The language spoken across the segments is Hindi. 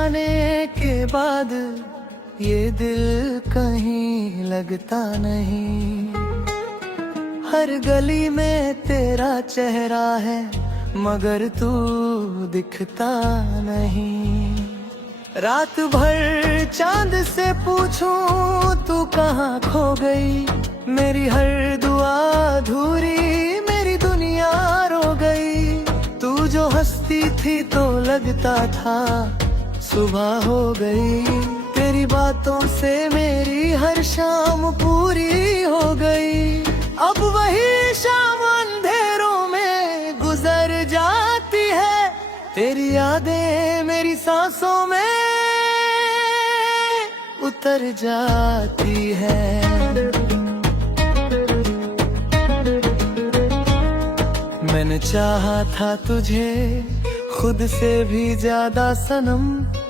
जाने के बाद ये दिल कहीं लगता नहीं। हर गली में तेरा चेहरा है मगर तू दिखता नहीं। रात भर चांद से पूछूं तू कहाँ खो गई। मेरी हर दुआ अधूरी, मेरी दुनिया रो गई। तू जो हंसती थी तो लगता था सुबह हो गई। तेरी बातों से मेरी हर शाम पूरी हो गई। अब वही शाम अंधेरों में गुजर जाती है। तेरी यादें मेरी सांसों में उतर जाती है। मैंने चाहा था तुझे खुद से भी ज्यादा सनम।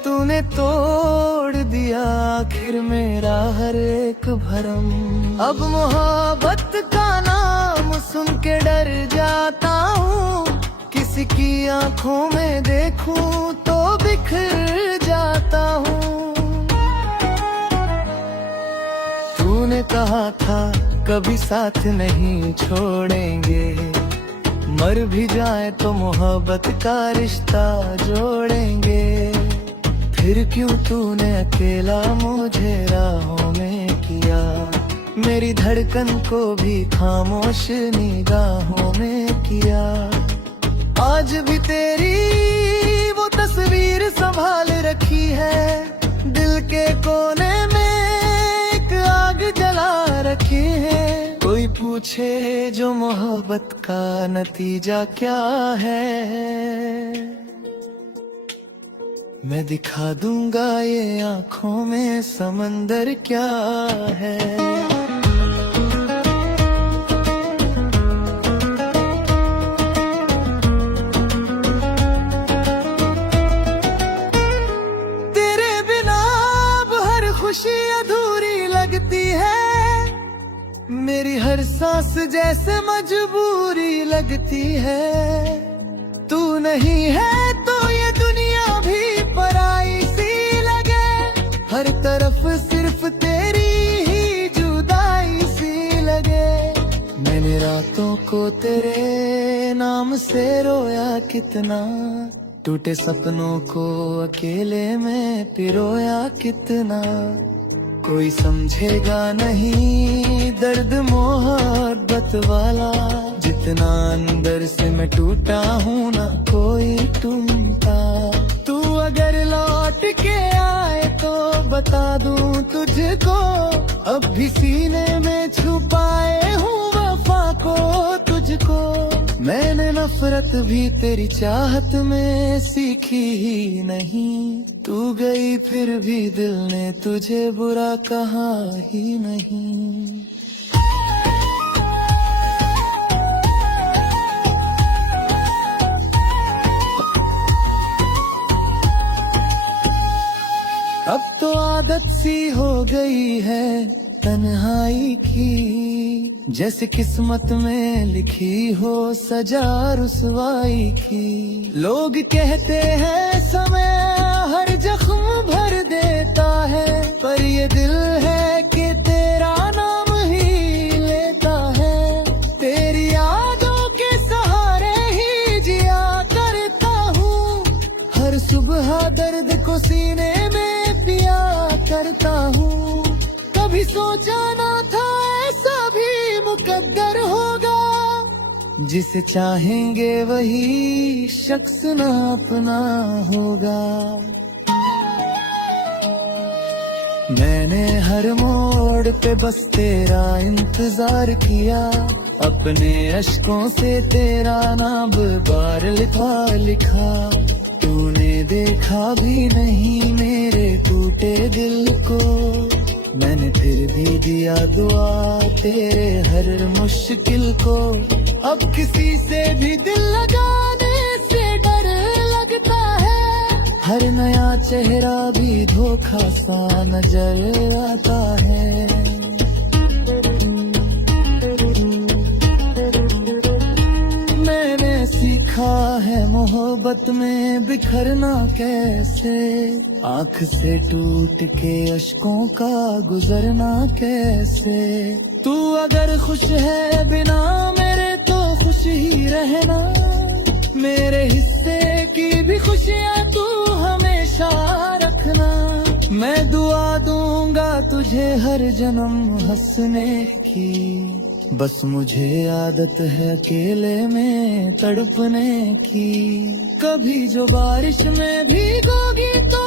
तूने तोड़ दिया आखिर मेरा हर एक भरम। अब मोहब्बत का नाम सुन के डर जाता हूँ। किसी की आंखों में देखूं तो बिखर जाता हूँ। तूने कहा था कभी साथ नहीं छोड़ेंगे। मर भी जाए तो मोहब्बत का रिश्ता जोड़ेंगे। फिर क्यों तूने अकेला मुझे राहों में किया। मेरी धड़कन को भी खामोश निगाहों में किया। आज भी तेरी वो तस्वीर संभाल रखी है। दिल के कोने में एक आग जला रखी है। कोई पूछे जो मोहब्बत का नतीजा क्या है। मैं दिखा दूंगा ये आँखों में समंदर क्या है। तेरे बिना अब हर खुशी अधूरी लगती है। मेरी हर सांस जैसे मजबूरी लगती है। तू नहीं है तो ये दुनिया भी पराई सी लगे। हर तरफ सिर्फ तेरी ही जुदाई सी लगे। मैंने रातों को तेरे नाम से रोया कितना। टूटे सपनों को अकेले में पिरोया कितना। कोई समझेगा नहीं दर्द मोहब्बत वाला। जितना अंदर से मैं टूटा हूँ ना कोई टूटा। तू अगर लौट के आए तो बता दूं तुझको। अब भी सीने में छुपाए हूँ वफा को तुझको। मैंने नफरत भी तेरी चाहत में सीखी ही नहीं। तू गई फिर भी दिल ने तुझे बुरा कहा ही नहीं। अब तो आदत सी हो गई है तन्हाई की। जैसे किस्मत में लिखी हो सजा रुसवाई की। लोग कहते हैं समय हर जख्म भर देता है। पर ये दिल है कि तेरा नाम ही लेता है। तेरी यादों के सहारे ही जिया करता हूँ। हर सुबह दर्द को सीने में पिया करता हूँ। कभी सोचा ना था ऐसा भी मुकद्दर होगा। जिसे चाहेंगे वही शख्स ना अपना होगा। मैंने हर मोड़ पे बस तेरा इंतजार किया। अपने अश्कों से तेरा नाम बार लिखा। तूने देखा भी नहीं मेरे टूटे दिल को। मैंने फिर भी दिया दुआ तेरे हर मुश्किल को। अब किसी से भी दिल लगाने से डर लगता है। हर नया चेहरा भी धोखा सा नजर आता है। मैंने सीखा है मोहब्बत में बिखरना कैसे, आंख से टूट के अश्कों का गुजरना कैसे। तू अगर खुश है बिना मेरे तो खुश ही रहना, मेरे हिस्से की भी खुशियाँ तू हमेशा रखना। मैं दुआ दूंगा तुझे हर जन्म हंसने की, बस मुझे आदत है अकेले में तड़पने की। कभी जो बारिश में भीगोगी तो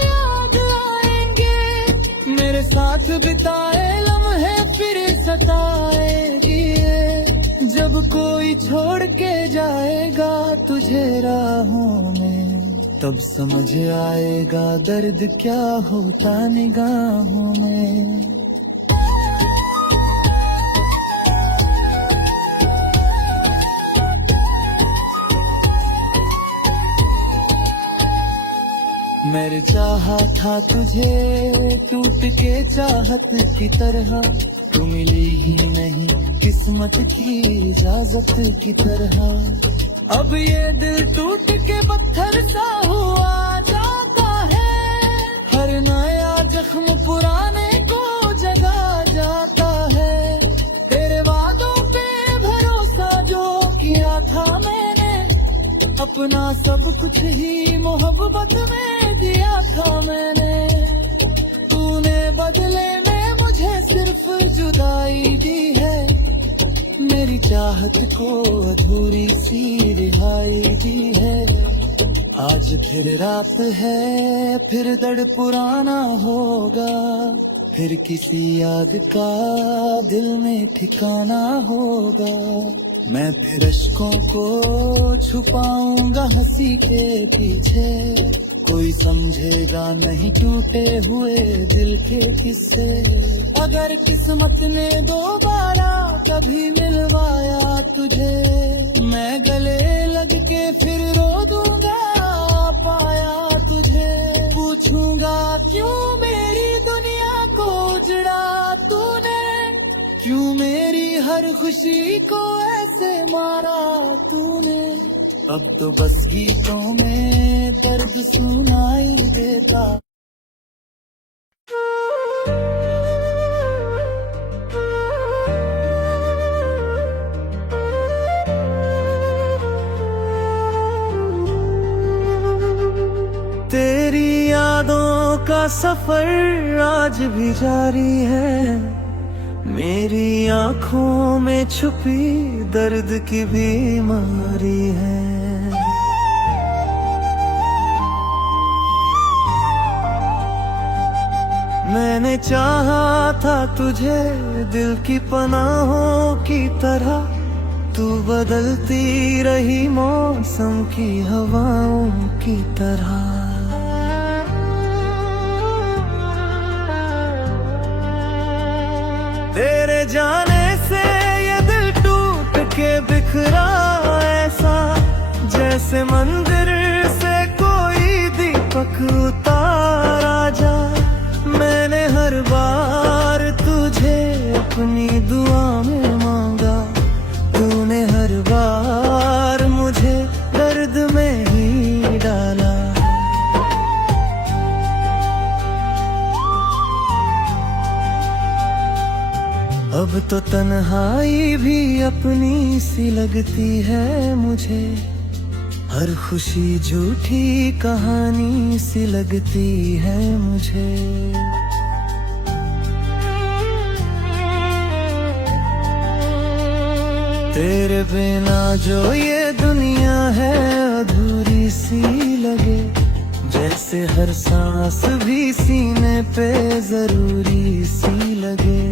याद आएंगे, मेरे साथ बिताए लम्हे फिर सताएगी। जब कोई छोड़ के जाएगा तुझे राहों में, तब समझ आएगा दर्द क्या होता निगाहों में। मैंने चाहा था तुझे टूट के चाहत की तरह, तू मिली ही नहीं किस्मत की इजाजत की तरह। अब ये दिल टूट के पत्थर सा हुआ जाता है, हर नया जख्म पुराने को जगा जाता है। तेरे वादों पे भरोसा जो किया था मैंने, अपना सब कुछ ही मोहब्बत में दिया था मैंने। तूने बदले में मुझे सिर्फ जुदाई दी है, मेरी चाहत को अधूरी सी रिहाई दी है। आज फिर रात है, फिर दर्द पुराना होगा, फिर किसी याद का दिल में ठिकाना होगा। मैं फिर अश्कों को छुपाऊंगा हंसी के पीछे, कोई समझेगा नहीं टूटे हुए दिल के किस्से। अगर किस्मत ने दोबारा कभी मिलवाया तुझे, मैं गले लग के फिर रो दूंगा पाया तुझे। पूछूंगा क्यों मेरी दुनिया को उजड़ा तूने, क्यों मेरी हर खुशी को ऐसे मारा तूने। अब तो बस गीतों में दर्द सुनाई देता। तेरी यादों का सफर आज भी जारी है, मेरी आँखों में छुपी दर्द की बीमारी है। मैंने चाहा था तुझे दिल की पनाहों की तरह, तू बदलती रही मौसम की हवाओं की तरह। तेरे जाने से ये दिल टूट के बिखरा ऐसा, जैसे मंदिर से कोई दीपक उतारा जा। मैंने हर बार तुझे अपनी दुआ में मांगा, तूने हर बार मुझे दर्द में ही डाला। अब तो तन्हाई भी अपनी सी लगती है मुझे, हर खुशी झूठी कहानी सी लगती है मुझे। तेरे बिना जो ये दुनिया है अधूरी सी लगे, जैसे हर सांस भी सीने पे जरूरी सी लगे।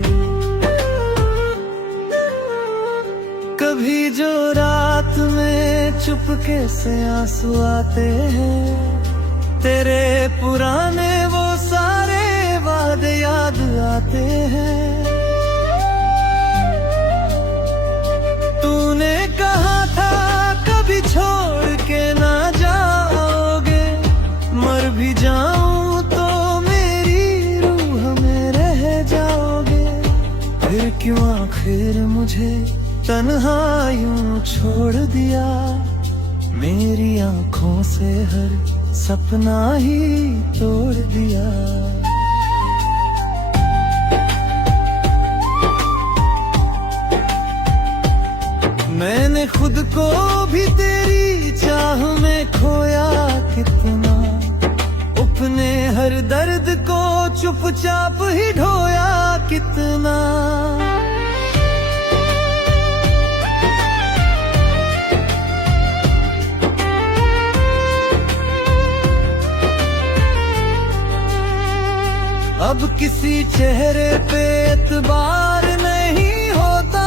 कभी जो रात में चुपके से आंसू आते हैं, तेरे पुराने वो सारे वादे याद आते हैं। तूने कहा था कभी छोड़ के ना जाओगे, मर भी जाऊं तो मेरी रूह में रह जाओगे। फिर क्यों आखिर मुझे तन्हा यूं छोड़ दिया, मेरी आंखों से हर सपना ही तोड़ दिया। मैंने खुद को भी तेरी चाह में खोया कितना, अपने हर दर्द को चुपचाप ही ढोया कितना। अब किसी चेहरे पे एतबार नहीं होता,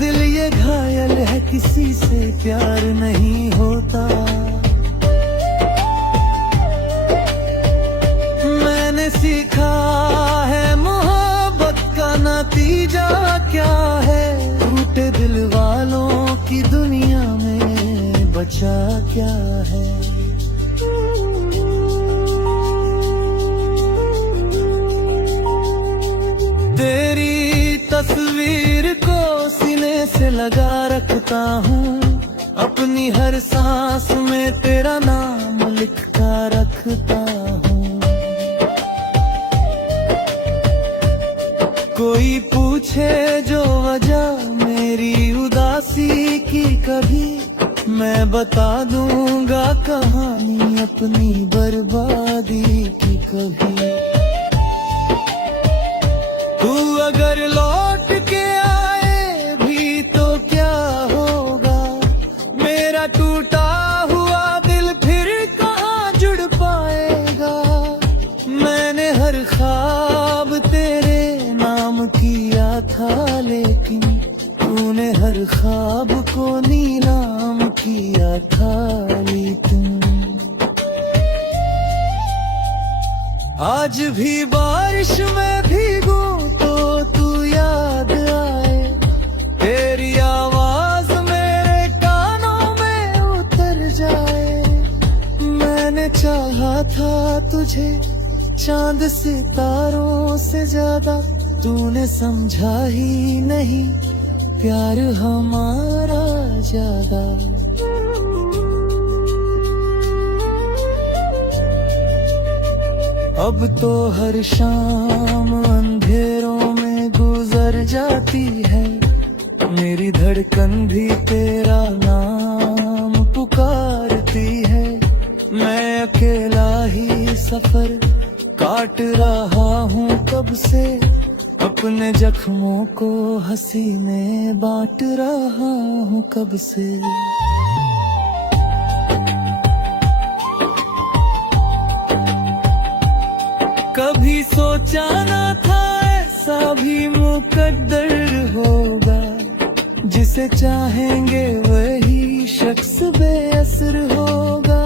दिल ये घायल है किसी से प्यार नहीं होता। मैंने सीखा है मोहब्बत का नतीजा क्या है, टूटे दिल वालों की दुनिया में बचा क्या है। तेरी तस्वीर को सीने से लगा रखता हूँ, अपनी हर सांस में तेरा नाम लिखता रखता हूँ। कोई पूछे जो वजह मेरी उदासी की कभी, मैं बता दूंगा कहानी अपनी बर्बादी की कभी। तू अगर लौट के आए भी तो क्या होगा, मेरा टूटा हुआ दिल फिर कहाँ जुड़ पाएगा। मैंने हर ख्वाब तेरे नाम किया था, लेकिन तूने हर ख्वाब को नीलाम किया था। लेकिन आज भी बारिश में भीगूं तो तू याद आए, तेरी आवाज मेरे कानों में उतर जाए। मैंने चाहा था तुझे चांद सितारों से ज्यादा, तूने समझा ही नहीं प्यार हमारा ज्यादा। अब तो हर शाम अंधेरों में गुजर जाती है, मेरी धड़कन भी तेरा नाम पुकारती है। मैं अकेला ही सफर काट रहा हूँ कब से, अपने जख्मों को हंसी में बांट रहा हूँ कब से। कभी सोचा न था ऐसा भी मुकद्दर होगा, जिसे चाहेंगे वही शख्स बेअसर होगा।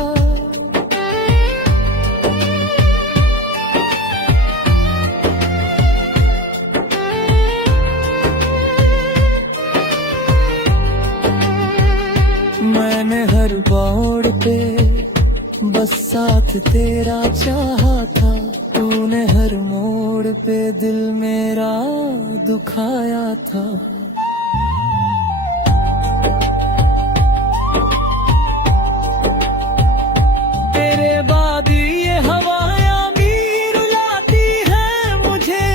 मैंने हर बाड़ पे बस साथ तेरा चाहा था, तूने हर मोड़ पे दिल मेरा दुखाया था। तेरे बाद ये हवायां भी रुलाती है मुझे,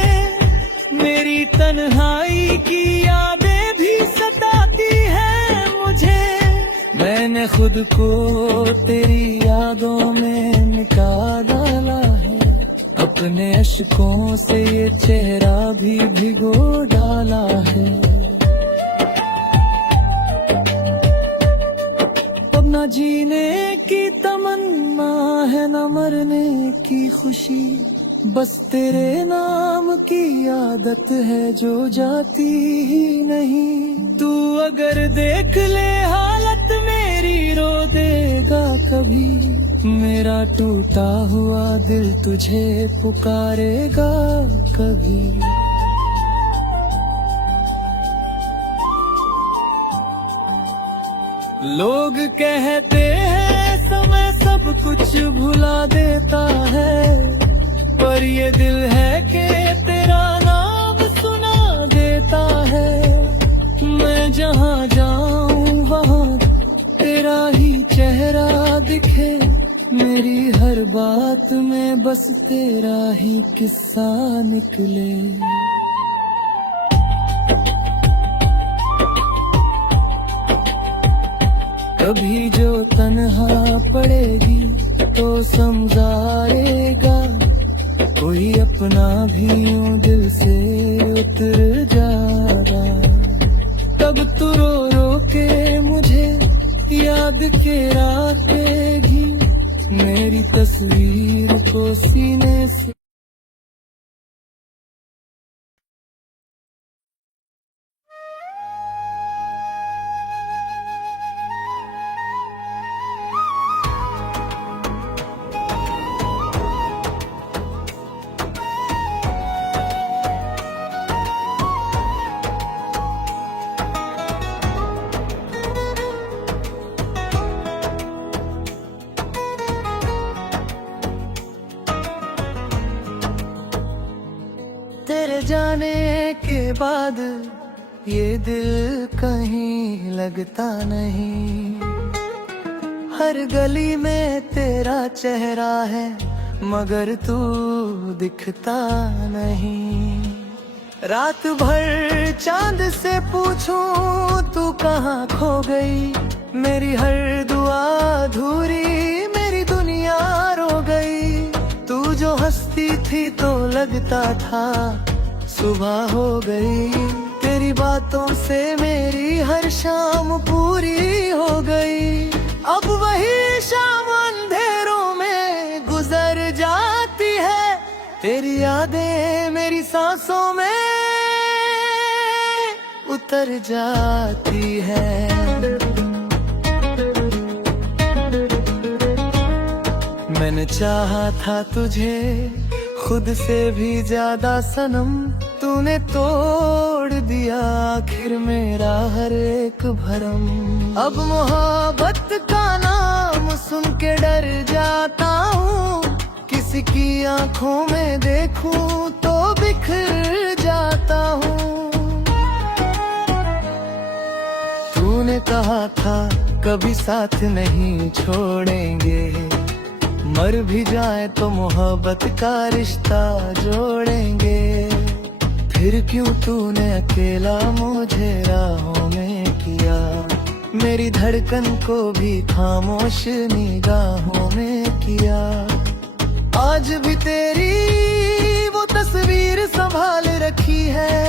मेरी तन्हाई की यादें भी सताती है मुझे। मैंने खुद को तेरी यादों में मिटा डाला है, अपने अश्कों से ये चेहरा भी भिगो डाला है। अब न जीने की तमन्ना है न मरने की खुशी, बस तेरे नाम की आदत है जो जाती ही नहीं। तू अगर देख ले हालत मेरी रो देगा कभी, मेरा टूटा हुआ दिल तुझे पुकारेगा कभी। लोग कहते हैं समय सब कुछ भुला देता है, पर ये दिल है कि तेरा नाम सुना देता है। मैं जहाँ जाऊँ वहाँ दिखे मेरी हर बात में बस तेरा ही किस्सा निकले। कभी जो तन्हा पड़ेगी तो समझाएगा, कोई अपना भी यूं दिल से उतर जाएगा। तब तू रो रो के मुझे याद के रखेगी, मेरी तस्वीर को सीने से। तेरे जाने के बाद ये दिल कहीं लगता नहीं। हर गली में तेरा चेहरा है मगर तू दिखता नहीं। रात भर चांद से पूछूं तू कहाँ खो गई, मेरी हर दुआ अधूरी, मेरी दुनिया रो गई। तू जो हंसती थी तो लगता था सुबह हो गई, तेरी बातों से मेरी हर शाम पूरी हो गई। अब वही शाम अंधेरों में गुजर जाती है, तेरी यादें मेरी सांसों में उतर जाती है। मैंने चाहा था तुझे खुद से भी ज्यादा सनम, तूने तोड़ दिया आखिर मेरा हर एक भरम। अब मोहब्बत का नाम सुन के डर जाता हूँ, किसी की आंखों में देखूं तो बिखर जाता हूँ। तूने कहा था कभी साथ नहीं छोड़ेंगे, मर भी जाए तो मोहब्बत का रिश्ता जोड़ेंगे। फिर क्यों तूने अकेला मुझे राहों में किया, मेरी धड़कन को भी खामोश निगाहों में किया। आज भी तेरी वो तस्वीर संभाल रखी है,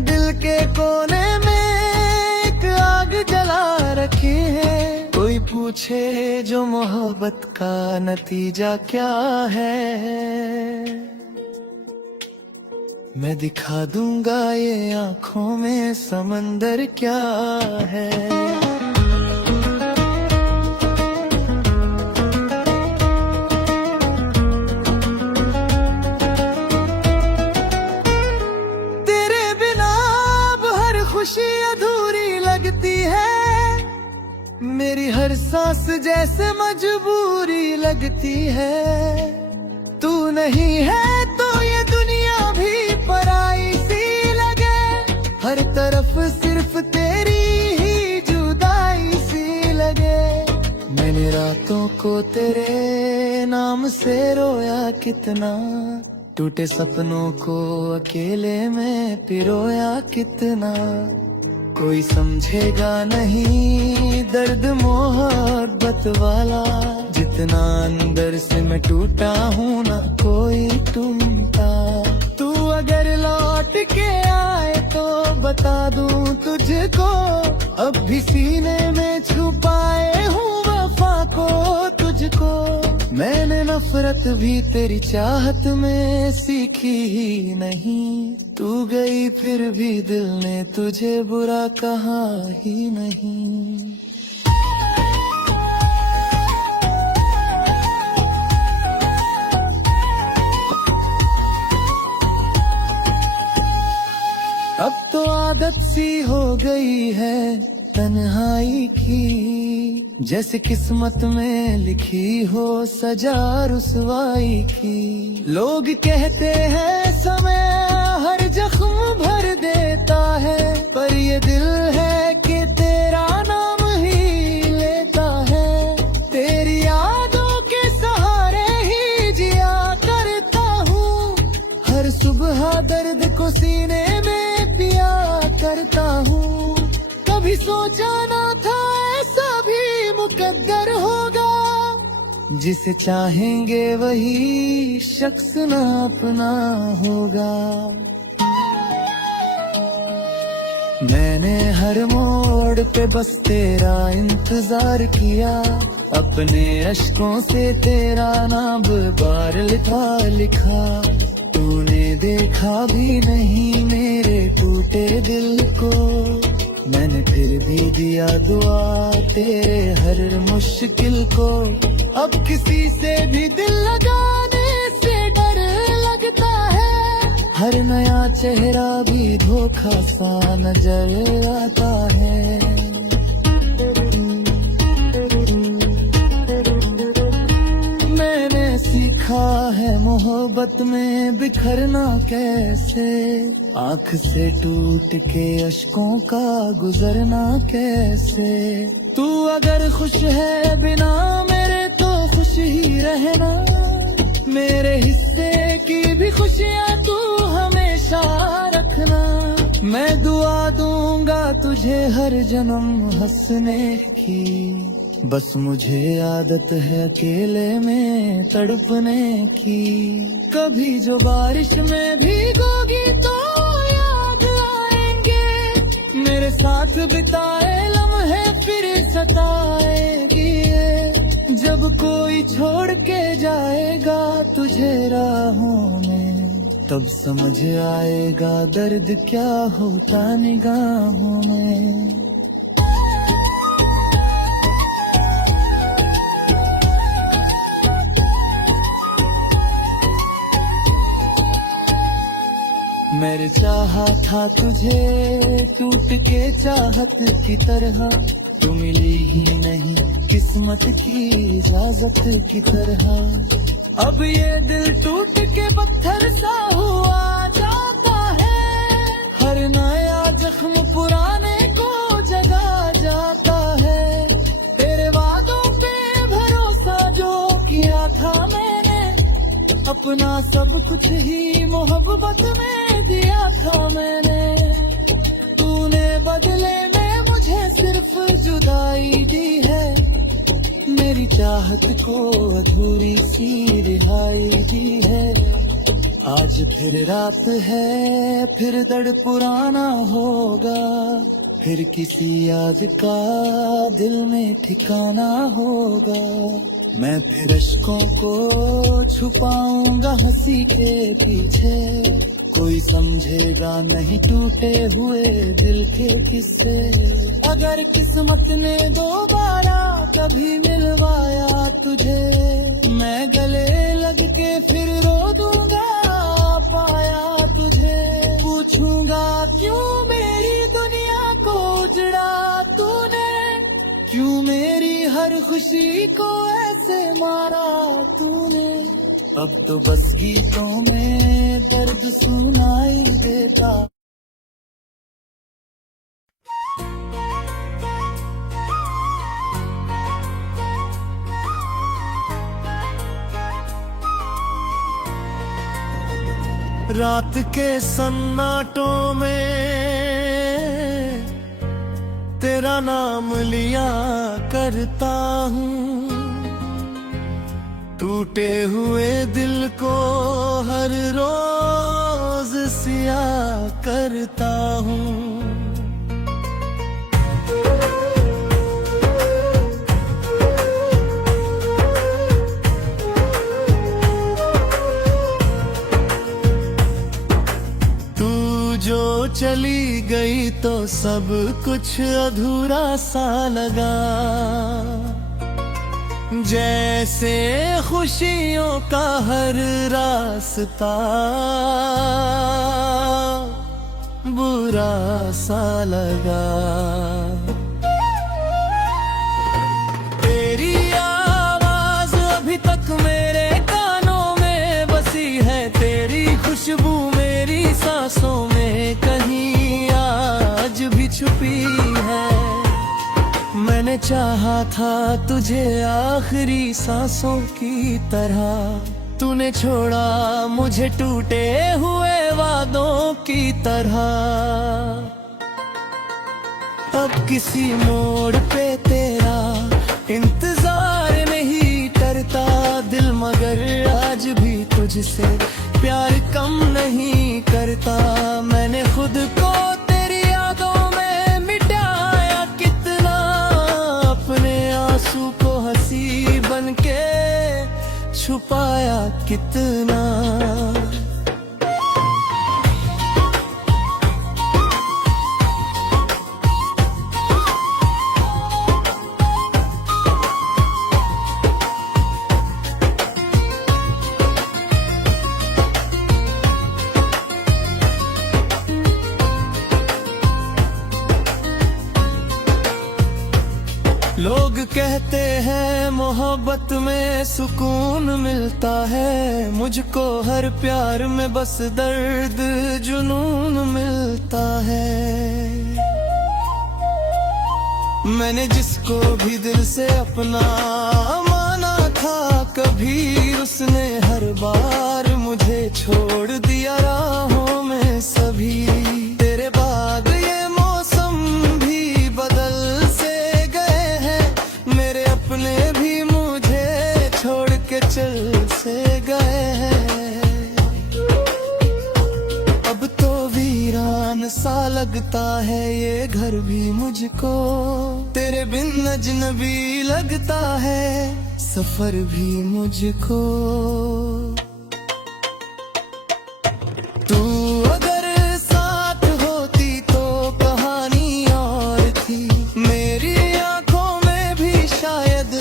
दिल के कोने में एक आग जला रखी है। कोई पूछे जो मोहब्बत का नतीजा क्या है, मैं दिखा दूंगा ये आँखों में समंदर क्या है। तेरे बिना अब हर खुशी अधूरी लगती है, मेरी हर सांस जैसे मजबूरी लगती है। तू नहीं है तो ये दुनिया भी पराई सी लगे, हर तरफ सिर्फ तेरी ही जुदाई सी लगे। मैंने रातों को तेरे नाम से रोया कितना, टूटे सपनों को अकेले में पिरोया कितना। कोई समझेगा नहीं दर्द मोहब्बत वाला, जितना अंदर से मैं टूटा हूँ ना कोई टूटा। तू अगर लौट के आए तो बता दूं तुझको, अब भी सीने में छुपाए हूँ वफा को तुझको। मैंने नफरत भी तेरी चाहत में सीखी ही नहीं, तू गई फिर भी दिल ने तुझे बुरा कहा ही नहीं। अब तो आदत सी हो गई है तन्हाई की, जैसे किस्मत में लिखी हो सजा रुसवाई की। लोग कहते हैं समय हर जख्म भर देता है, पर ये दिल है कि तेरा नाम ही लेता है। तेरी सुबह दर्द को सीने में पिया करता हूँ। कभी सोचा ना था ऐसा भी मुकद्दर होगा, जिसे चाहेंगे वही शख्स ना अपना होगा। मैंने हर मोड़ पे बस तेरा इंतजार किया, अपने अश्कों से तेरा नाम बार लिखा। तूने देखा भी नहीं मेरे टूटे दिल को, मैंने फिर भी दिया दुआ तेरे हर मुश्किल को। अब किसी से भी दिल लगाने से डर लगता है, हर नया चेहरा भी धोखा सा नजर आता है। मैंने सीखा है मोहब्बत में बिखरना कैसे, आँख से टूट के अश्कों का गुजरना कैसे। तू अगर खुश है बिना मेरे तो खुश ही रहना, मेरे हिस्से की भी खुशियाँ तू हमेशा रखना। मैं दुआ दूंगा तुझे हर जन्म हंसने की, बस मुझे आदत है अकेले में तड़पने की। कभी जो बारिश में भीगोगी तो याद आएंगे, मेरे साथ बिताए लम्हे फिर सताएगी। जब कोई छोड़ के जाएगा तुझे राहों में, तब समझ आएगा दर्द क्या होता निगाहों में। मैंने चाहा था तुझे टूट के चाहत की तरह, तू मिली ही नहीं किस्मत की इजाजत की तरह। अब ये दिल टूट के पत्थर सा हुआ जाता है, हर नया जख्म पुराने को जगा जाता है। तेरे वादों पे भरोसा जो किया था मैंने, अपना सब कुछ ही मोहब्बत में दिया था मैंने। तूने बदले में मुझे सिर्फ जुदाई दी है, मेरी चाहत को अधूरी सी रिहाई दी है। आज फिर रात है, फिर दर्द पुराना होगा, फिर किसी याद का दिल में ठिकाना होगा। मैं फिर अश्कों को छुपाऊंगा हंसी के पीछे, कोई समझेगा नहीं टूटे हुए दिल के किस्से। अगर किस्मत ने दोबारा कभी मिलवाया तुझे, मैं गले लग के फिर रो दूंगा पाया तुझे। पूछूंगा क्यों मेरी दुनिया को उजड़ा तूने, क्यों मेरी हर खुशी को ऐसे मारा तूने। अब तो बस गीतों में दर्द सुनाई देता। रात के सन्नाटों में तेरा नाम लिया करता हूँ, टूटे हुए दिल को हर रोज सिया करता हूँ। तू जो चली गई तो सब कुछ अधूरा सा लगा, जैसे खुशियों का हर रास्ता बुरा सा लगा। तेरी आवाज अभी तक मेरे कानों में बसी है, तेरी खुशबू मेरी सांसों में कहीं आज भी छुपी है। मैंने चाहा था तुझे आखिरी सांसों की तरह, तूने छोड़ा मुझे टूटे हुए वादों की तरह। अब किसी मोड़ पे तेरा इंतजार नहीं करता दिल, मगर आज भी तुझसे प्यार कम नहीं करता। मैंने खुद को तेरी यादों में मिटाया कितना, अपने आंसू को हंसी बनके छुपाया कितना। लोग कहते हैं मोहब्बत में सुकून मिलता है, मुझको हर प्यार में बस दर्द जुनून मिलता है। मैंने जिसको भी दिल से अपना माना था, कभी उसने हर बार मुझे छोड़ दिया राहों में सभी। तेरे बाद ये मौसम भी बदल से अपने भी मुझे छोड़ के चल से गए हैं। अब तो वीरान सा लगता है ये घर भी मुझको, तेरे बिन अजनबी लगता है सफर भी मुझको। तू अगर साथ होती तो कहानी और थी, मेरी आंखों में भी शायद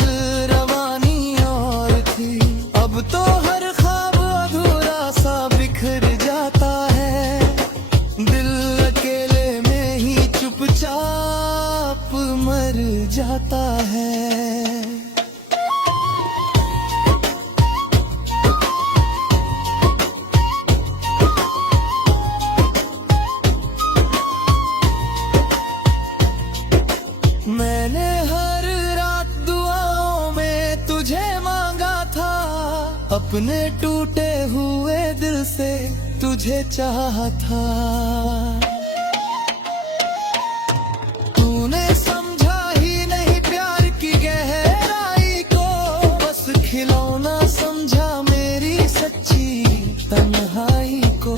रवानी और थी। अब तो हर ख्वाब अधूरा सा बिखर जाता है, दिल अकेले में ही चुपचाप मर जाता है। मैंने हर रात दुआओं में तुझे मांगा था, अपने टूटे हुए दिल से तुझे चाहा था। तूने समझा ही नहीं प्यार की गहराई को, बस खिलौना समझा मेरी सच्ची तन्हाई को।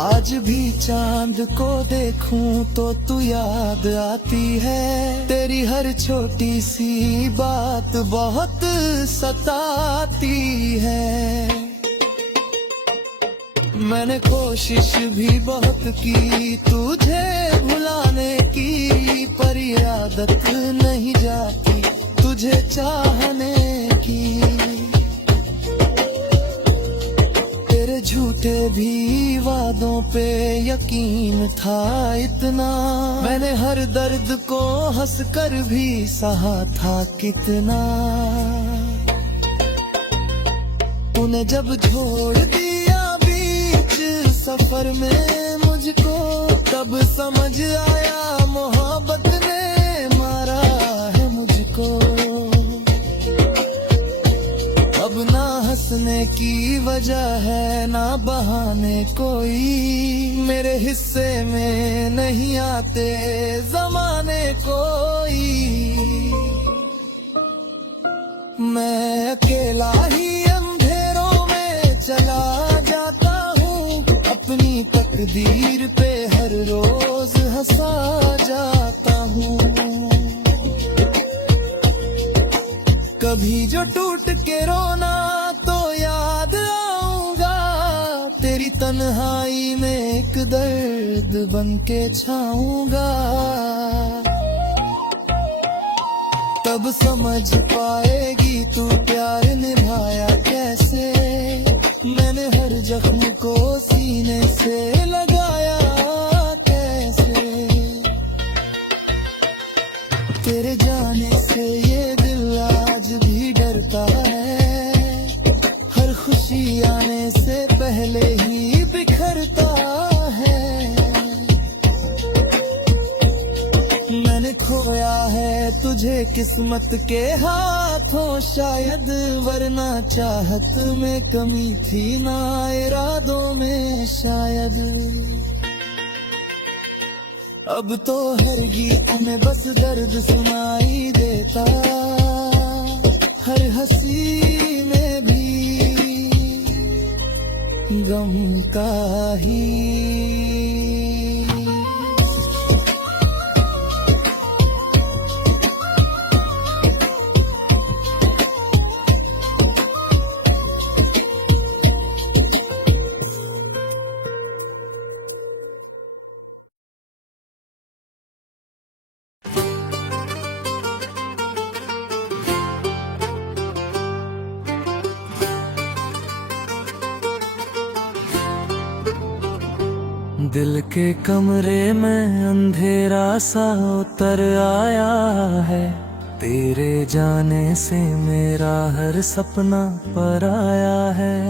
आज भी चांद को देखूं तो तू याद आती है, तेरी हर छोटी सी बात बहुत सताती है। मैंने कोशिश भी बहुत की तुझे भुलाने की, पर ये आदत नहीं जाती तुझे चाहने की। तेरे झूठे भी वादों पे यकीन था इतना, मैंने हर दर्द को हंस कर भी सहा था कितना। तूने जब छोड़ दिया बीच सफर में मुझको, तब समझ आया मोहब्बत ने मारा है मुझको। अब ना हंसने की वजह है ना बहाने कोई, मेरे हिस्से में नहीं आते जमाने कोई। मैं अकेला ही अंधेरों में चला जाता हूँ, अपनी तकदीर पे हर रोज हंसा जाता हूँ। कभी जो टूट के रोना तो याद आऊंगा, तेरी तन्हाई में एक दर्द बन के छाऊंगा। तब समझ पाएगी तू प्यार निभाया कैसे, मैंने हर जख्म को सीने से लगाया कैसे। तेरे जाने से ये दिल आज भी डरता है, हर खुशी आने से पहले ही बिखरता है। मैंने खोया है तुझे किस्मत के हाथों शायद, वरना चाहत में कमी थी ना इरादों में शायद। अब तो हर गीत में बस दर्द सुनाई देता, हर हंसी में भी गम का ही। दिल के कमरे में अंधेरा सा उतर आया है, तेरे जाने से मेरा हर सपना पराया है।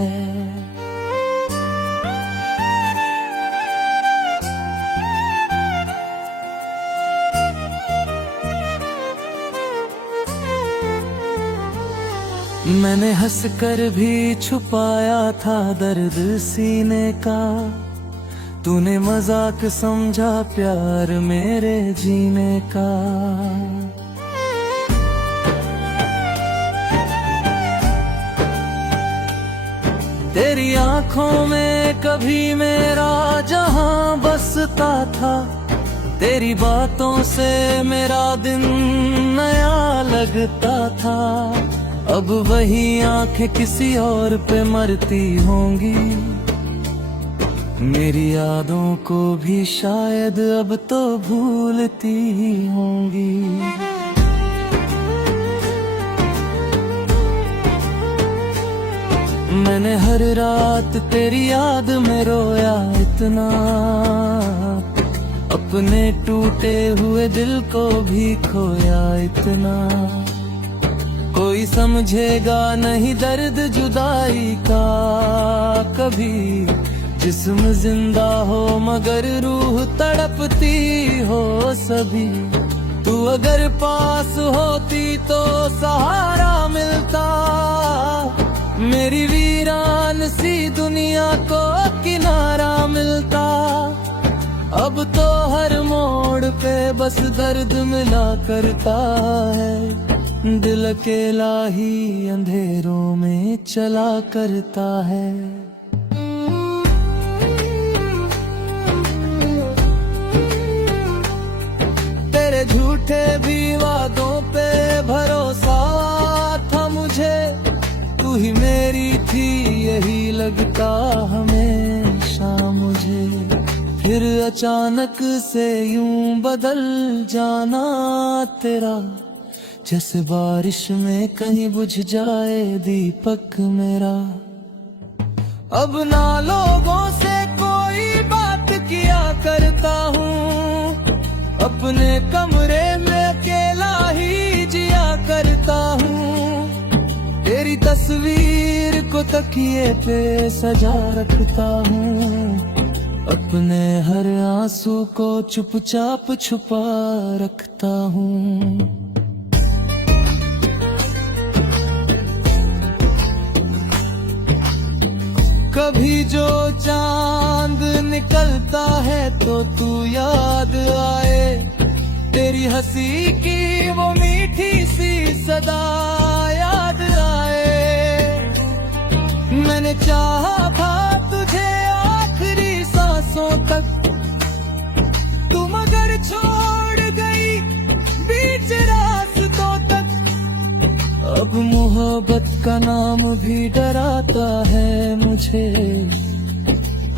मैंने हंसकर भी छुपाया था दर्द सीने का, तूने मजाक समझा प्यार मेरे जीने का। तेरी आंखों में कभी मेरा जहां बसता था, तेरी बातों से मेरा दिन नया लगता था। अब वही आंखें किसी और पे मरती होंगी, मेरी यादों को भी शायद अब तो भूलती ही होंगी। मैंने हर रात तेरी याद में रोया इतना, अपने टूटे हुए दिल को भी खोया इतना। कोई समझेगा नहीं दर्द जुदाई का कभी, जिस्म जिंदा हो मगर रूह तड़पती हो सभी। तू अगर पास होती तो सहारा मिलता, मेरी वीरान सी दुनिया को किनारा मिलता। अब तो हर मोड़ पे बस दर्द मिला करता है, दिल अकेला ही अंधेरों में चला करता है। तेरे झूठे भी वादों पे भरोसा था मुझे, तू ही मेरी थी यही लगता हमेशा मुझे। फिर अचानक से यूं बदल जाना तेरा, जैसे बारिश में कहीं बुझ जाए दीपक मेरा। अब ना लोगों से कोई बात किया करता हूँ, अपने कमरे में अकेला ही जिया करता हूँ। तेरी तस्वीर को तकिए पे सजा रखता हूँ, अपने हर आंसू को चुपचाप छुपा रखता हूँ। कभी जो चांद निकलता है तो तू याद आए, तेरी हंसी की वो मीठी सी सदा याद आए। मैंने चाहा था तुझे आखिरी सांसों तक, तू मगर छोड़ गई बीच रास्तों तक। अब मोहब्बत का नाम भी डराता है मुझे,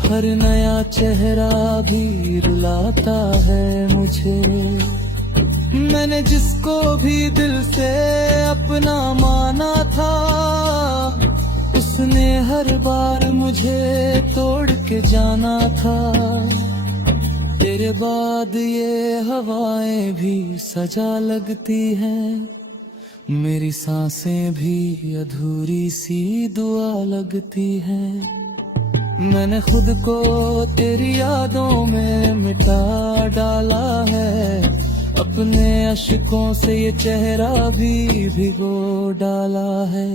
हर नया चेहरा भी रुलाता है मुझे। मैंने जिसको भी दिल से अपना माना था, उसने हर बार मुझे तोड़ के जाना था। तेरे बाद ये हवाएं भी सजा लगती हैं, मेरी सांसें भी अधूरी सी दुआ लगती है। मैंने खुद को तेरी यादों में मिटा डाला है, अपने अश्कों से ये चेहरा भी भिगो डाला है।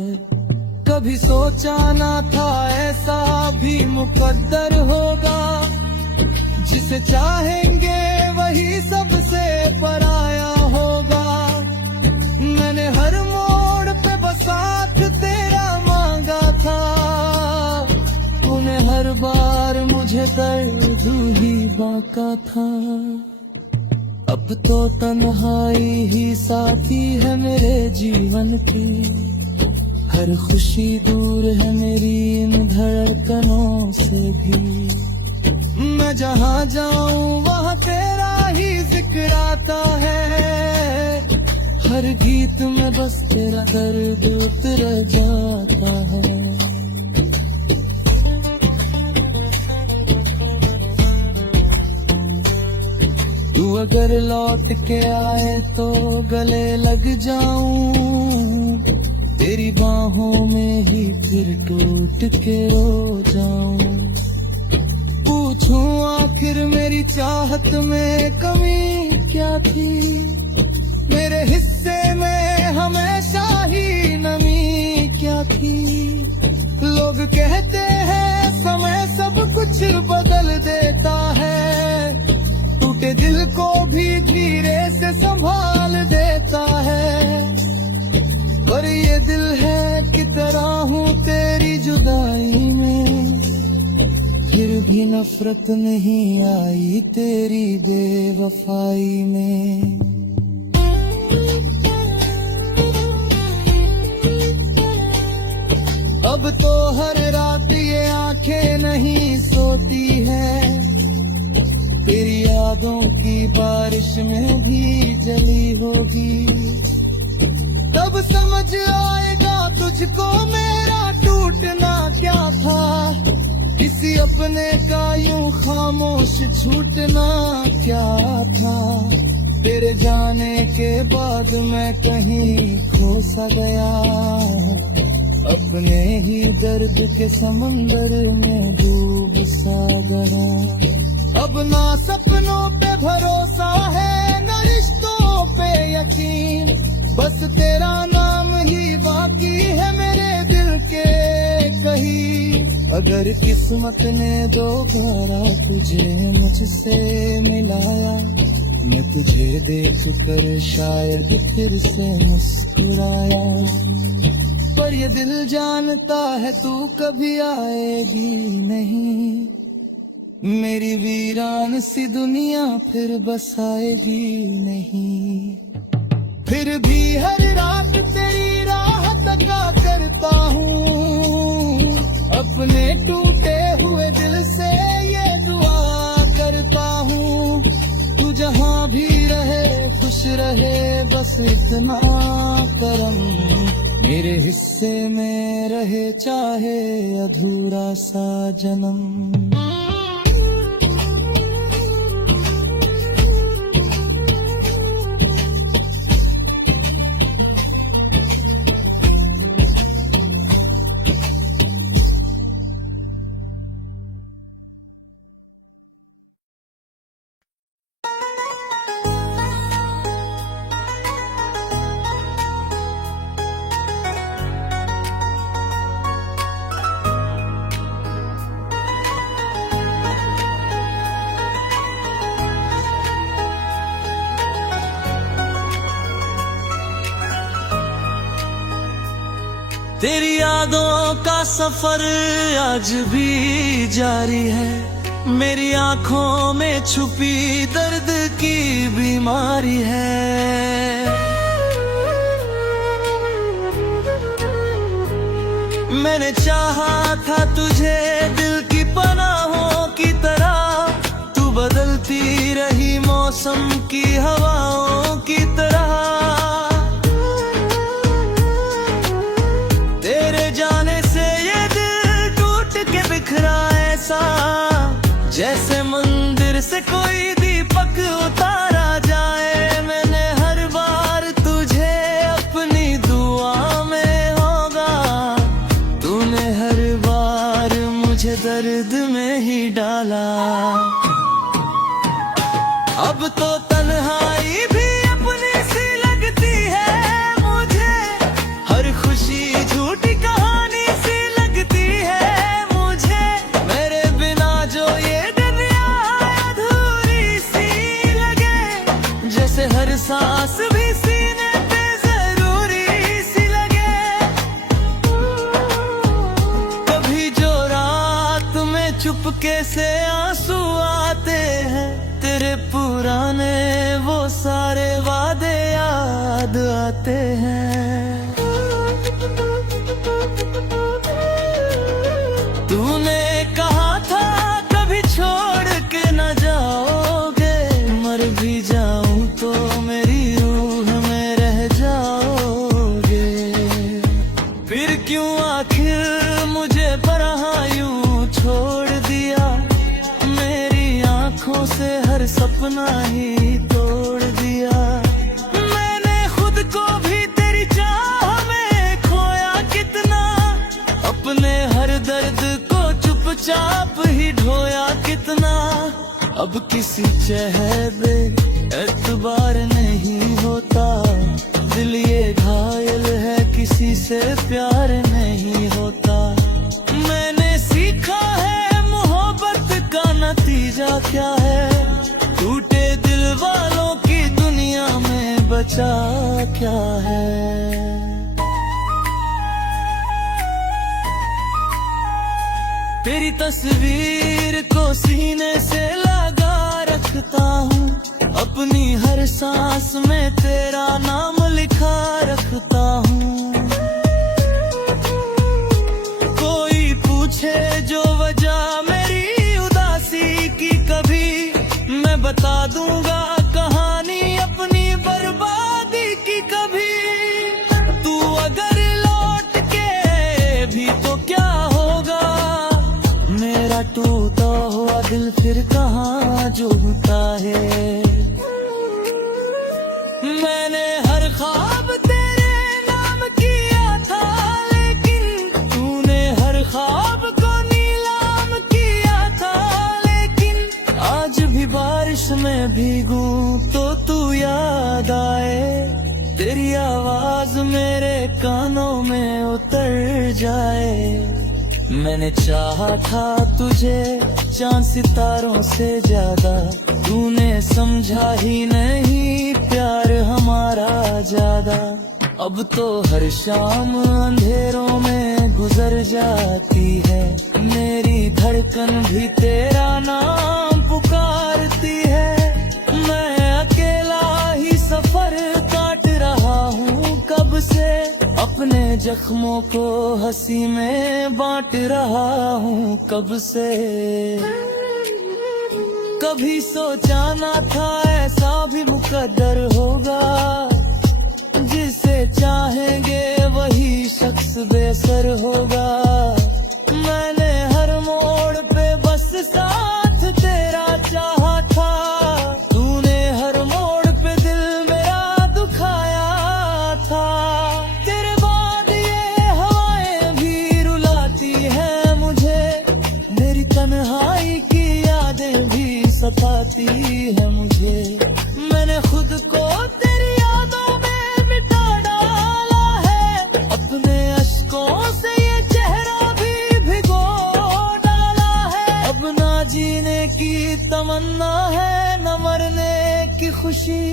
कभी सोचा ना था ऐसा भी मुकद्दर होगा, जिसे चाहेंगे वही सबसे पराया होगा। मैंने हर मोड़ पे बस साथ तेरा मांगा था, तूने हर बार मुझे दर्द ही बांका था। अब तो तन्हाई ही साथी है मेरे जीवन की, हर खुशी दूर है मेरी इन धड़कनों से भी। मैं जहाँ जाऊँ वहाँ तेरा ही जिक्र आता है, हर गीत में बस तेरा दर्द उतर जाता है। तू अगर लौट के आए तो गले लग जाऊं, तेरी बाहों में ही फिर टूट के रो जाऊं। पूछूं आखिर मेरी चाहत में कमी क्या थी, मेरे हिस्से में हमेशा ही नमी क्या थी। लोग कहते हैं समय सब कुछ बदल देता है, टूटे दिल को भी धीरे से संभाल देता है। पर ये दिल है कि तरह हूँ तेरी जुदाई में, फिर भी नफरत नहीं आई तेरी बेवफाई में। अब तो हर रात ये आंखें नहीं सोती है, तेरी यादों की बारिश में भी जली होगी। तब समझ आएगा तुझको मेरा टूटना क्या था, किसी अपने का यूं खामोश छूटना क्या था। तेरे जाने के बाद मैं कहीं खो सा गया, अपने ही दर्द के समंदर में डूब सा गया। अब ना सपनों पे भरोसा है न रिश्तों पे यकीन, बस तेरा नाम ही बाकी है मेरे दिल के कहीं। अगर किस्मत ने दोबारा तुझे मुझसे मिलाया, मैं तुझे देख कर शायद फिर से मुस्कुराया। पर ये दिल जानता है तू कभी आएगी नहीं, मेरी वीरान सी दुनिया फिर बसाएगी नहीं। फिर भी हर रात तेरी राह तका करता हूँ, अपने टूटे हुए दिल से ये दुआ करता हूँ। तू जहाँ भी रहे खुश रहे बस इतना करम, मेरे हिस्से में रहे चाहे अधूरा सा जन्म। तेरी यादों का सफर आज भी जारी है, मेरी आंखों में छुपी दर्द की बीमारी है। मैंने चाहा था तुझे दिल की पनाहों की तरह, तू बदलती रही मौसम की हवाओं की तरह। जैसे मंदिर से कोई दीपक उतारा जाए, मैंने हर बार तुझे अपनी दुआ में होगा, तूने हर बार मुझे दर्द में ही डाला। अब तो तन्हाई भी चुपके से आंसू आते हैं, तेरे पुराने वो सारे वादे याद आते हैं। तूने कहा था कभी छोड़ के न जाओगे, मर भी जाऊं तो मेरी रूह में रह जाओगे। फिर क्यों आखिर मुझे बरहा यूं छोड़ दिया, मेरी आंखों से हर सपना ही तोड़ दिया। मैंने खुद को भी तेरी चाह में खोया कितना, अपने हर दर्द को चुपचाप ही ढोया कितना। अब किसी चेहरे एतबार नहीं होता, दिल ये घायल है किसी से प्यार नहीं होता। मैंने सीखा है मोहब्बत का नतीजा क्या है, टूटे दिल वालों की दुनिया में बचा क्या है। तेरी तस्वीर को सीने से लगा रखता हूँ, अपनी हर सांस में तेरा नाम लिखा रखता हूँ। कोई पूछे जो वजह मेरी उदासी की, कभी मैं बता दूंगा कहानी अपनी बर्बादी की। कभी तू अगर लौट के भी तो क्या होगा, मेरा टूटा हुआ दिल फिर कहाँ जुड़ता है। मैंने हर ख्वाब तेरे नाम किया था, लेकिन तूने हर ख्वाब को नीलाम किया था। लेकिन आज भी बारिश में भीगूं तो तू याद आए, तेरी आवाज मेरे कानों में उतर जाए। मैंने चाहा था तुझे चांद सितारों से ज्यादा, तूने समझा ही नहीं प्यार हमारा ज्यादा। अब तो हर शाम अंधेरों में गुजर जाती है, मेरी धड़कन भी तेरा नाम पुकारती है। मैं अकेला ही सफर काट रहा हूँ कब से, अपने जख्मों को हंसी में बांट रहा हूँ कब से। कभी सोचा ना था ऐसा भी मुकद्दर होगा, जिसे चाहेंगे वही शख्स बेसर होगा। मैंने हर मोड़ पे बस साथ तेरा चाहा था, तूने हर मोड़ पे दिल मेरा दुखाया था। तेरे बाद ये हवाएं भी रुलाती हैं मुझे, मेरी तन्हाई की यादें भी सताती है मुझे। मैंने खुद को तेरी यादों में मिटा डाला है, अपने अश्कों से ये चेहरा भी भिगो डाला है। अब ना जीने की तमन्ना है न मरने की खुशी,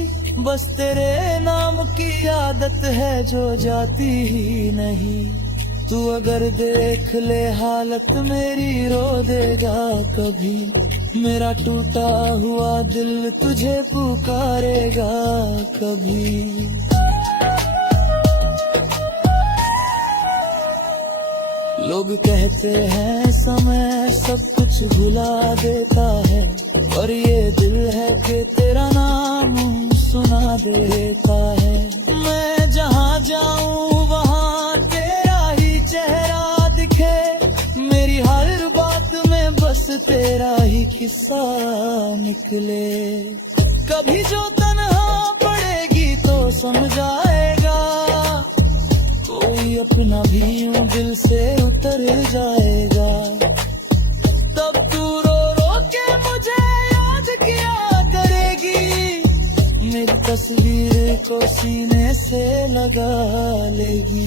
बस तेरे नाम की आदत है जो जाती ही नहीं। तू अगर देख ले हालत मेरी रो देगा कभी, मेरा टूटा हुआ दिल तुझे पुकारेगा कभी। लोग कहते हैं समय सब कुछ भुला देता है, और ये दिल है कि तेरा नाम सुना देता है। मैं जहाँ जाऊँ वहाँ तेरा ही चेहरा दिखे, मेरी हर बात में बस तेरा ही किस्सा निकले। कभी जो तन्हा पड़ेगी तो समझाएगा, कोई अपना भी यूं दिल से उतर जाएगा। तब तू रो रो के मुझे याद किया करेगी, मेरी तस्वीर को सीने से लगा लेगी।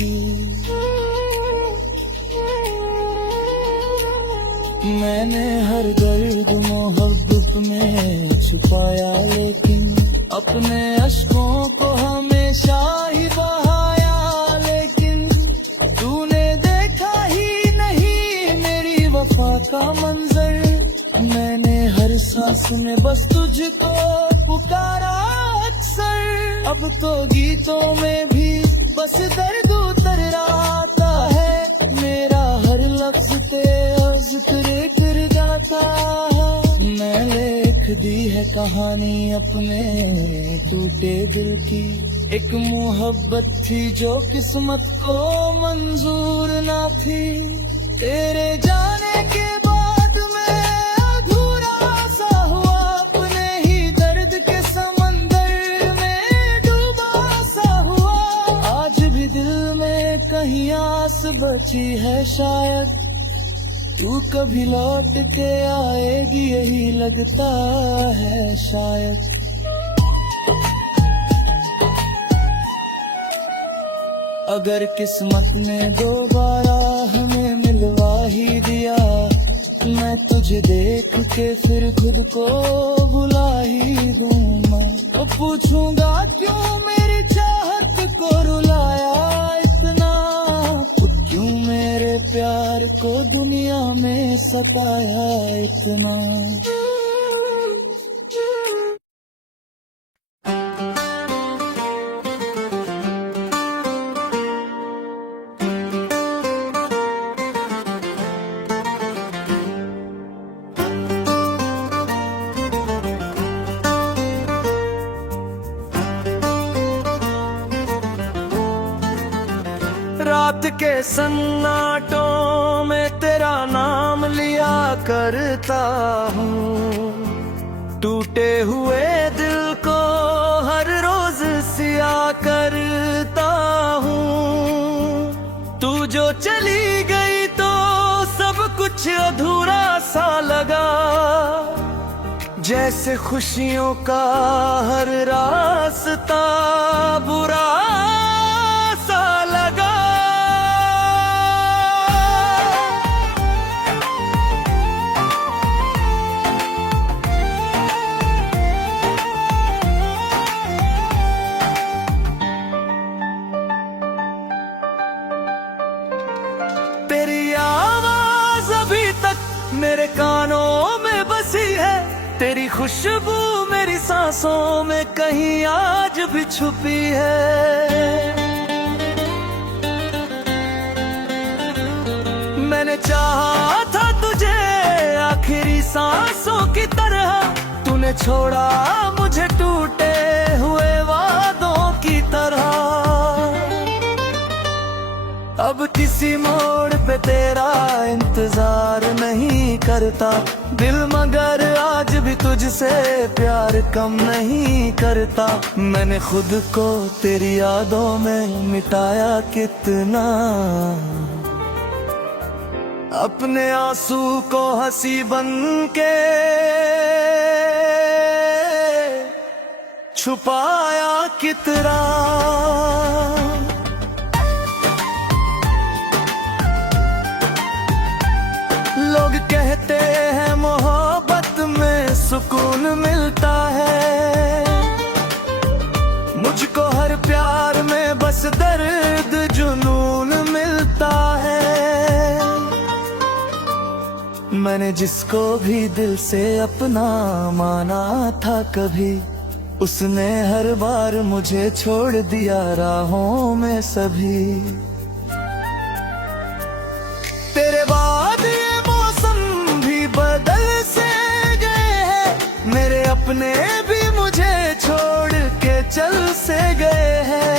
मैंने हर दर्द मोहब्बत में छुपाया, लेकिन अपने अश्कों को हमेशा ही बहाया। लेकिन तूने देखा ही नहीं मेरी वफा का मंजर, सांस में बस तुझको पुकारा अक्सर। अब तो गीतों में भी बस दर्द उतर आता है। मेरा हर लफ्ज तेरा जिक्र कर जाता है। मैं लिख दी है कहानी अपने टूटे दिल की। एक मोहब्बत थी जो किस्मत को मंजूर ना थी। तेरे जाने के बाद मैं अधूरा सा हुआ। अपने ही दर्द के समंदर में डूबा सा हुआ। आज भी दिल में कहीं आस बची है शायद। तू कभी लौट के आएगी यही लगता है शायद। अगर किस्मत ने दोबारा हमें मिलवा ही दिया, मैं तुझे देख के फिर खुद को भुला ही दूंगा। और पूछूंगा क्यों मेरी चाहत को रुलाया इतना। क्यों मेरे प्यार को दुनिया में सताया इतना। रात के सन्नाटों में तेरा नाम लिया करता हूँ। टूटे हुए दिल को हर रोज सिया करता हूँ। तू जो चली गई तो सब कुछ अधूरा सा लगा। जैसे खुशियों का हर रास्ता बुरा सा लगा। तेरी आवाज अभी तक मेरे कानों में बसी है। तेरी खुशबू मेरी सांसों में कहीं आज भी छुपी है। मैंने चाहा था तुझे आखिरी सांसों की तरह। तूने छोड़ा मुझे टूटे हुए वादों की तरह। अब किसी मोड़ पे तेरा इंतजार नहीं करता दिल, मगर आज भी तुझसे प्यार कम नहीं करता। मैंने खुद को तेरी यादों में मिटाया कितना। अपने आंसू को हंसी बन के छुपाया कितना। लोग कहते हैं मोहब्बत में सुकून मिलता है। मुझको हर प्यार में बस दर्द जुनून मिलता है। मैंने जिसको भी दिल से अपना माना था कभी, उसने हर बार मुझे छोड़ दिया राहों में सभी। तेरे बाद ये मौसम भी बदल से गए हैं। मेरे अपने भी मुझे छोड़ के चल से गए हैं।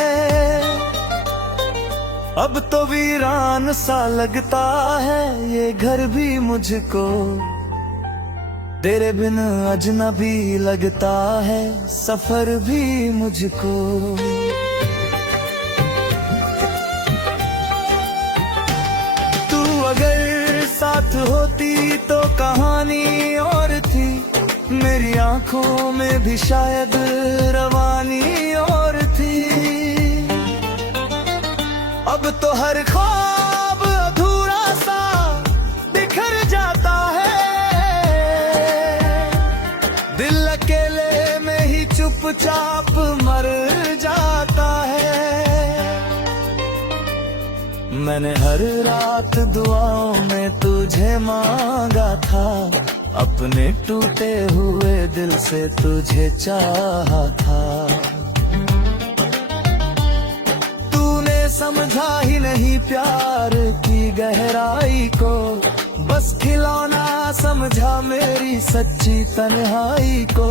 अब तो वीरान सा लगता है ये घर भी मुझको। तेरे बिन अजनबी लगता है सफर भी मुझको। तू अगर साथ होती तो कहानी और थी। मेरी आंखों में भी शायद रवानी और थी। अब तो हर ख्वाब अधूरा सा बिखर जाता है। दिल अकेले में ही चुपचाप मर जाता है। मैंने हर रात दुआओं में तुझे मांगा था। अपने टूटे हुए दिल से तुझे चाहा था। तूने समझा ही नहीं प्यार की गहराई को, बस खिलौना समझा मेरी सच्ची तन्हाई को।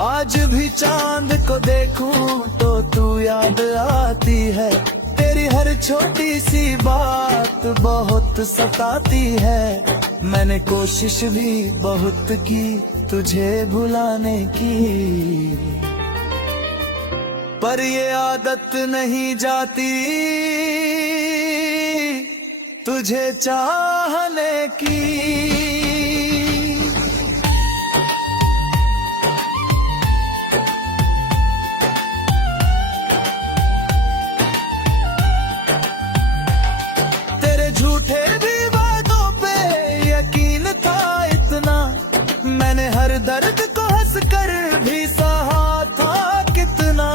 आज भी चांद को देखूं तो तू याद आती है, तेरी हर छोटी सी बात बहुत सताती है। मैंने कोशिश भी बहुत की तुझे भुलाने की, पर ये आदत नहीं जाती तुझे चाहने की। तेरे झूठे भी वादों पे यकीन था इतना, मैंने हर दर्द को हंसकर भी सहा था कितना।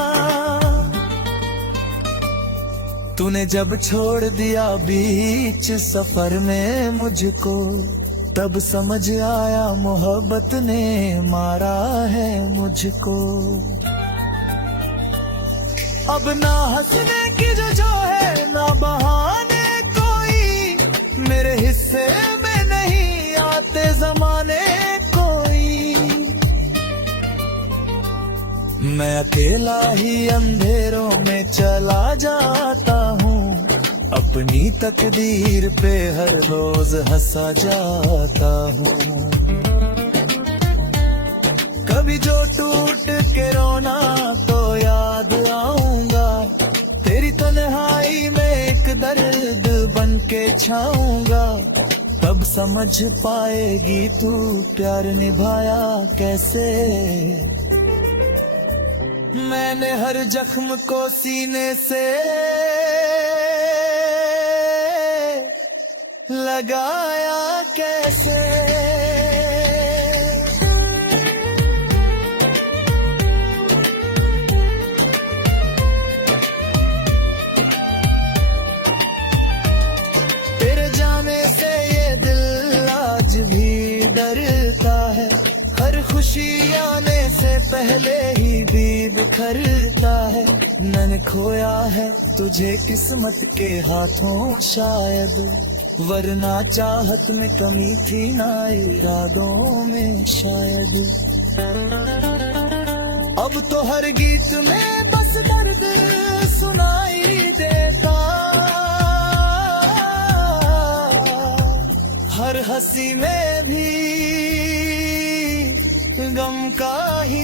तूने जब छोड़ दिया बीच सफर में मुझको, तब समझ आया मोहब्बत ने मारा है मुझको। अब ना हंसने की जो है ना बहाने कोई, मेरे हिस्से में नहीं आते जमाने कोई। मैं अकेला ही अंधेरों में चला जाता हूँ, अपनी तकदीर पे हर रोज हंसा जाता हूँ। कभी जो टूट के रोना तो याद आऊंगा, तेरी तन्हाई में एक दर्द बन के छाऊंगा। तब समझ पाएगी तू प्यार निभाया कैसे। मैंने हर जख्म को सीने से लगाया कैसे। तेरे जाने से ये दिल आज भी डरता है, हर खुशी आने से पहले ही भी बिखरता है। मैंने खोया है तुझे किस्मत के हाथों शायद, वरना चाहत में कमी थी ना इरादों में शायद। अब तो हर गीत में बस दर्द सुनाई देता, हर हंसी में भी गम का ही।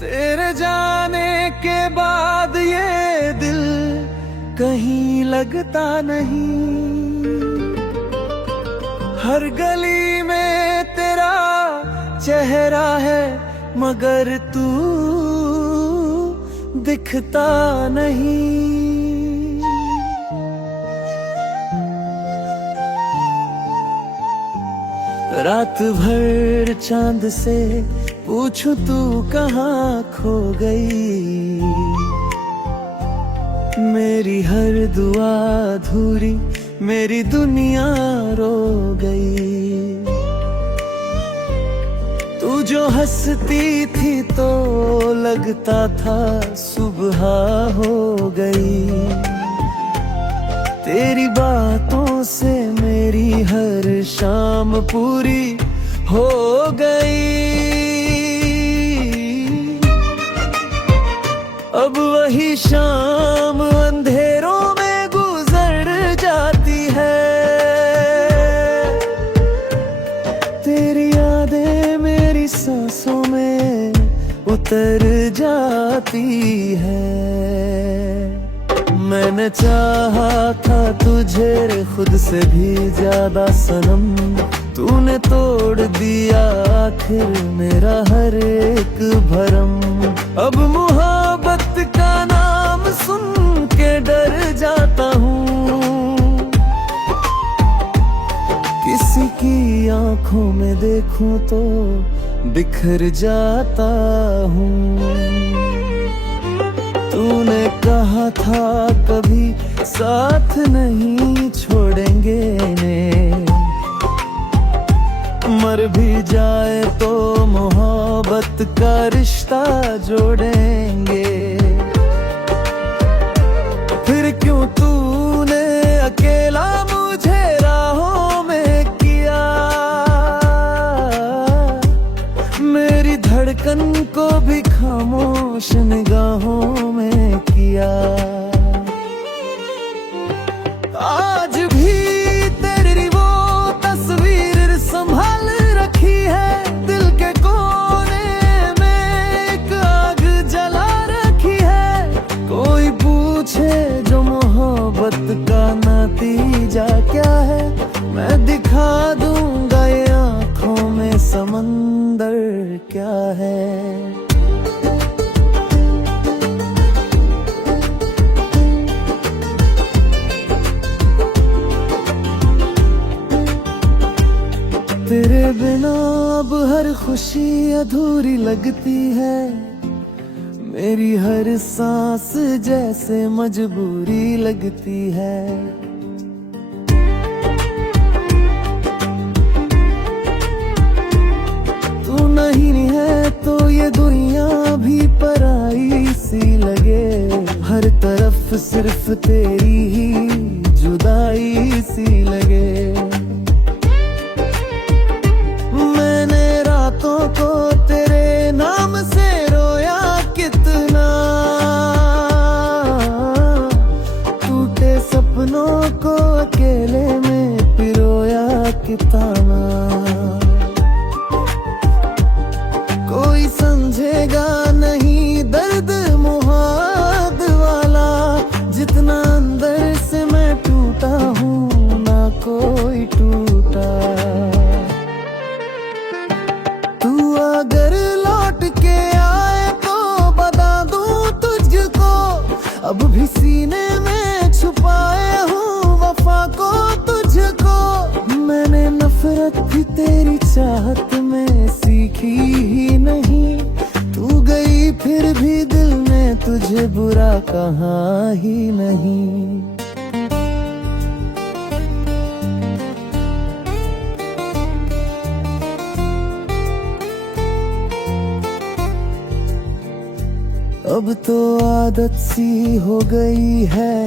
तेरे जाने के बाद ये दिल कहीं लगता नहीं, हर गली में तेरा चेहरा है मगर तू दिखता नहीं। रात भर चांद से पूछूं तू कहाँ खो गई, मेरी हर दुआ अधूरी मेरी दुनिया रो गई। तू जो हंसती थी तो लगता था सुबह हो गई, तेरी बातों से मेरी हर शाम पूरी हो गई। अब वही शाम अंधेरों में गुजर जाती है, तेरी यादें मेरी सांसों में उतर जाती है। मैंने मैंने चाहा था तुझे खुद से भी ज्यादा सनम, तूने तोड़ दिया आखिर मेरा हर एक भरम। अब मोहब्बत का नाम सुन के डर जाता हूँ, किसी की आंखों में देखूं तो बिखर जाता हूँ। तूने कहा था कभी साथ नहीं छोड़ेंगे, मर भी जाए तो मोहब्बत का रिश्ता जोड़ेंगे। फिर क्यों तूने अकेला मुझे राहों में किया, मेरी धड़कन को भी खामोश निगाहों में किया। आज भी तेरी वो तस्वीर संभाल रखी है, दिल के कोने में एक आग जला रखी है। कोई पूछे जो मोहब्बत का नतीजा क्या है, मैं दिखा दूंगा ये आंखों में समंदर क्या है। तेरे बिना अब हर खुशी अधूरी लगती है, मेरी हर सांस जैसे मजबूरी लगती है। तू नहीं है तो ये दुनिया भी पराई सी लगे, हर तरफ सिर्फ तेरी ही जुदाई सी लगे। को तेरे नाम से रोया कितना, टूटे सपनों को अकेले में पिरोया कितना। कोई समझेगा नहीं दर्द मुहाद वाला, जितना अंदर से मैं टूटा हूँ ना कोई टूटा। अगर लौट के आए तो बता दूं तुझको, अब भी सीने में छुपाए हूँ वफा को तुझको। मैंने नफरत भी तेरी चाहत में सीखी ही नहीं, तू गई फिर भी दिल ने तुझे बुरा कहा ही नहीं। अब तो आदत सी हो गई है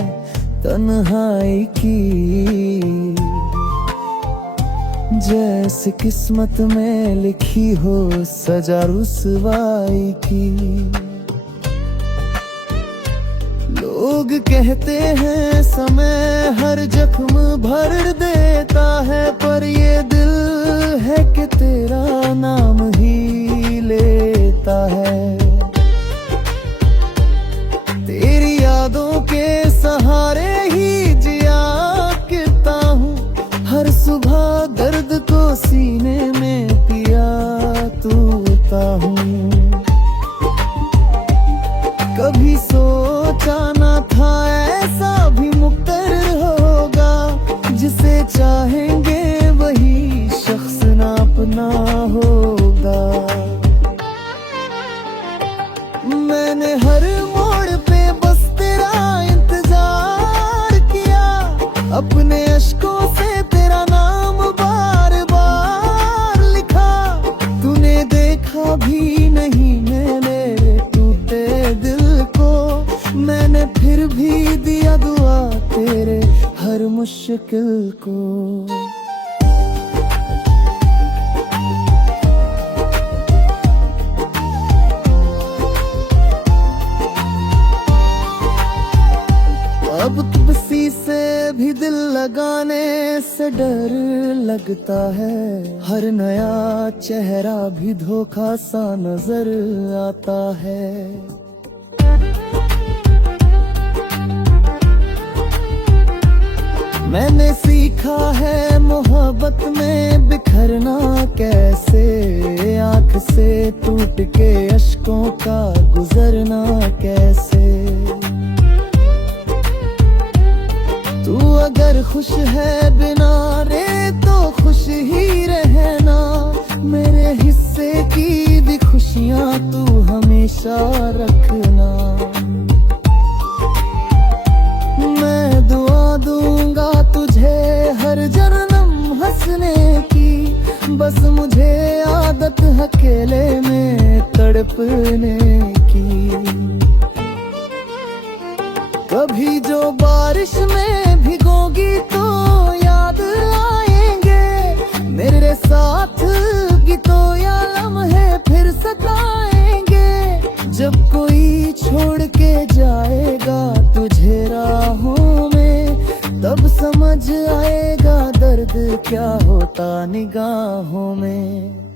तन्हाई की, जैसे किस्मत में लिखी हो सजा रुसवाई की। लोग कहते हैं समय हर जख्म भर देता है, पर ये दिल है कि तेरा नाम ही लेता है। तेरी यादों के सहारे ही जिया करता हूँ, हर सुबह दर्द को सीने में पिया तूता हूँ। कभी सोचा न था ऐसा भी मुक़र्रर होगा, जिसे चाहेंगे वही शख्स ना अपना होगा। मैंने हर मोड़ पे बस तेरा इंतजार किया, अपने अश्कों से तेरा नाम बार बार लिखा। तूने देखा भी नहीं मेरे टूटे दिल को, मैंने फिर भी दिया दुआ तेरे हर मुश्किल को। अब किसी से भी दिल लगाने से डर लगता है, हर नया चेहरा भी धोखा सा नजर आता है। मैंने सीखा है मोहब्बत में बिखरना कैसे, आंख से टूट के अश्कों का गुजरना कैसे। तू अगर खुश है बिना रे तो खुश ही रहना, मेरे हिस्से की भी खुशियां तू हमेशा रखना। मैं दुआ दूंगा तुझे हर जन्म हंसने की, बस मुझे आदत अकेले में तड़पने की। कभी जो बारिश में भिगोगी तो याद आएंगे, मेरे साथ गीतों या लम्हे फिर सताएंगे। जब कोई छोड़ के जाएगा तुझे राहों में, तब समझ आएगा दर्द क्या होता निगाहों में।